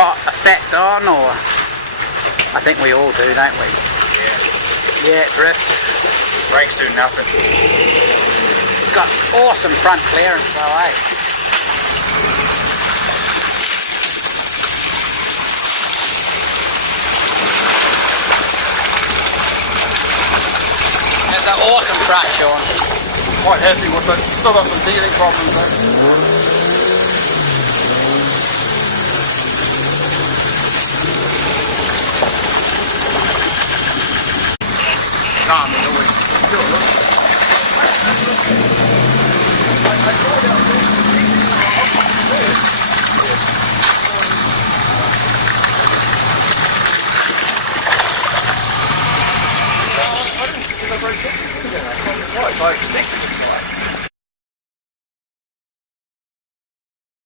effect on, or I think we all do, don't we? Yeah. Yeah, drift. Brakes do nothing. It's got awesome front clearance though, eh? It's an awesome truck, Sean. Quite happy with it. Still got some teething problems though.